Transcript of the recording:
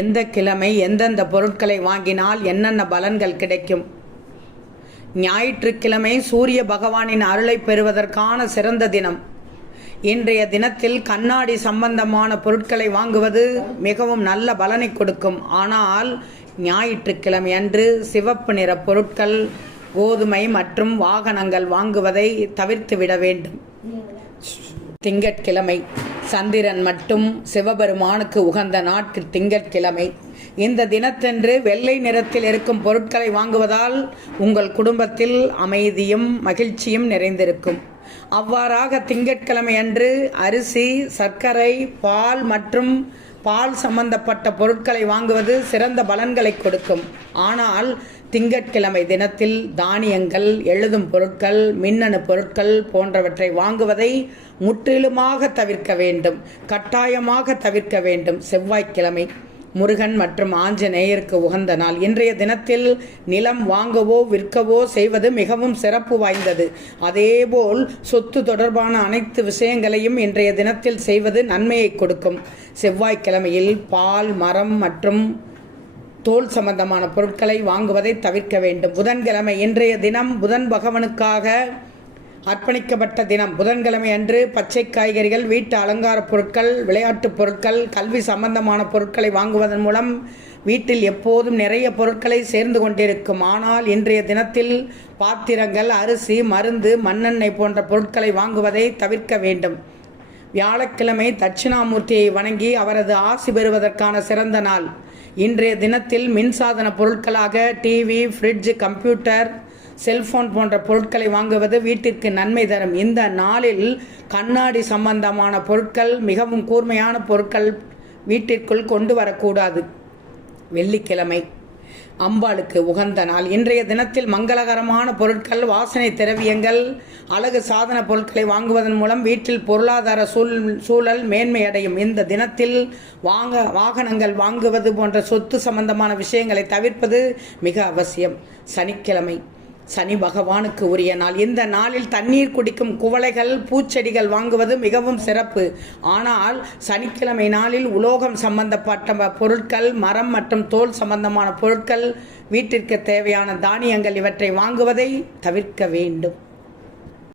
எந்த கிழமை எந்தெந்த பொருட்களை வாங்கினால் என்னென்ன பலன்கள் கிடைக்கும்? ஞாயிற்றுக்கிழமை சூரிய பகவானின் அருளை பெறுவதற்கான சிறந்த தினம். இன்றைய தினத்தில் கண்ணாடி சம்பந்தமான பொருட்களை வாங்குவது மிகவும் நல்ல பலனை கொடுக்கும். ஆனால் ஞாயிற்றுக்கிழமை அன்று சிவப்பு நிற பொருட்கள், கோதுமை மற்றும் வாகனங்கள் வாங்குவதை தவிர்த்துவிட வேண்டும். திங்கட்கிழமை சந்திரன் மட்டும் சிவபெருமானுக்கு உகந்த நாட்கு திங்கட்கிழமை. இந்த தினத்தன்று வெள்ளை நிறத்தில் இருக்கும் பொருட்களை வாங்குவதால் உங்கள் குடும்பத்தில் அமைதியும் மகிழ்ச்சியும் நிறைந்திருக்கும். அவ்வாறாக திங்கட்கிழமை அன்று அரிசி, சர்க்கரை, பால் மற்றும் பால் சம்பந்தப்பட்ட பொருட்களை வாங்குவது சிறந்த பலன்களை கொடுக்கும். ஆனால் திங்கட்கிழமை தினத்தில் தானியங்கள், எழுதும் பொருட்கள், மின்னணு பொருட்கள் போன்றவற்றை வாங்குவதை முற்றிலுமாக தவிர்க்க வேண்டும், கட்டாயமாக தவிர்க்க வேண்டும். செவ்வாய்க்கிழமை முருகன் மற்றும் ஆஞ்சநேயருக்கு உகந்த நாள். இன்றைய தினத்தில் நிலம் வாங்கவோ விற்கவோ செய்வது மிகவும் சிறப்பு வாய்ந்தது. அதேபோல் சொத்து தொடர்பான அனைத்து விஷயங்களையும் இன்றைய தினத்தில் செய்வது நன்மையை கொடுக்கும். செவ்வாய்க்கிழமையில் பால், மரம் மற்றும் தோல் சம்பந்தமான பொருட்களை வாங்குவதை தவிர்க்க வேண்டும். புதன்கிழமை இன்றைய தினம் புதன் பகவானுக்காக அர்ப்பணிக்கப்பட்ட தினம். புதன்கிழமை அன்று பச்சை காய்கறிகள், வீட்டு அலங்கார பொருட்கள், விளையாட்டுப் பொருட்கள், கல்வி சம்பந்தமான பொருட்களை வாங்குவதன் மூலம் வீட்டில் எப்போதும் நிறைய பொருட்களை சேர்ந்து கொண்டிருக்கும். ஆனால் இன்றைய தினத்தில் பாத்திரங்கள், அரிசி, மருந்து, மண்ணெண்ணெய் போன்ற பொருட்களை வாங்குவதை தவிர்க்க வேண்டும். வியாழக்கிழமை தட்சிணாமூர்த்தியை வணங்கி அவரது ஆசி பெறுவதற்கான சிறந்த நாள். இன்றைய தினத்தில் மின்சாதன பொருட்களாக டிவி, ஃப்ரிட்ஜ், கம்ப்யூட்டர், செல்போன் போன்ற பொருட்களை வாங்குவது வீட்டிற்கு நன்மை தரும். இந்த நாளில் கண்ணாடி சம்பந்தமான பொருட்கள், மிகவும் கூர்மையான பொருட்கள் வீட்டிற்குள் கொண்டு வரக்கூடாது. வெள்ளிக்கிழமை அம்பாளுக்கு உகந்த நாள். இன்றைய தினத்தில் மங்களகரமான பொருட்கள், வாசனை திரவியங்கள், அழகு சாதன பொருட்களை வாங்குவதன் மூலம் வீட்டில் பொருளாதார சூழல் மேன்மையடையும். இந்த தினத்தில் வாகனங்கள் வாங்குவது போன்ற சொத்து சம்பந்தமான விஷயங்களை தவிர்ப்பது மிக அவசியம். சனிக்கிழமை சனி பகவானுக்கு உரிய நாள். இந்த நாளில் தண்ணீர் குடிக்கும் குவளைகள், பூச்செடிகள் வாங்குவது மிகவும் சிறப்பு. ஆனால் சனிக்கிழமை நாளில் உலோகம் சம்பந்தப்பட்ட பொருட்கள், மரம் மற்றும் தோல் சம்பந்தமான பொருட்கள், வீட்டிற்கு தேவையான தானியங்கள் இவற்றை வாங்குவதை தவிர்க்க வேண்டும்.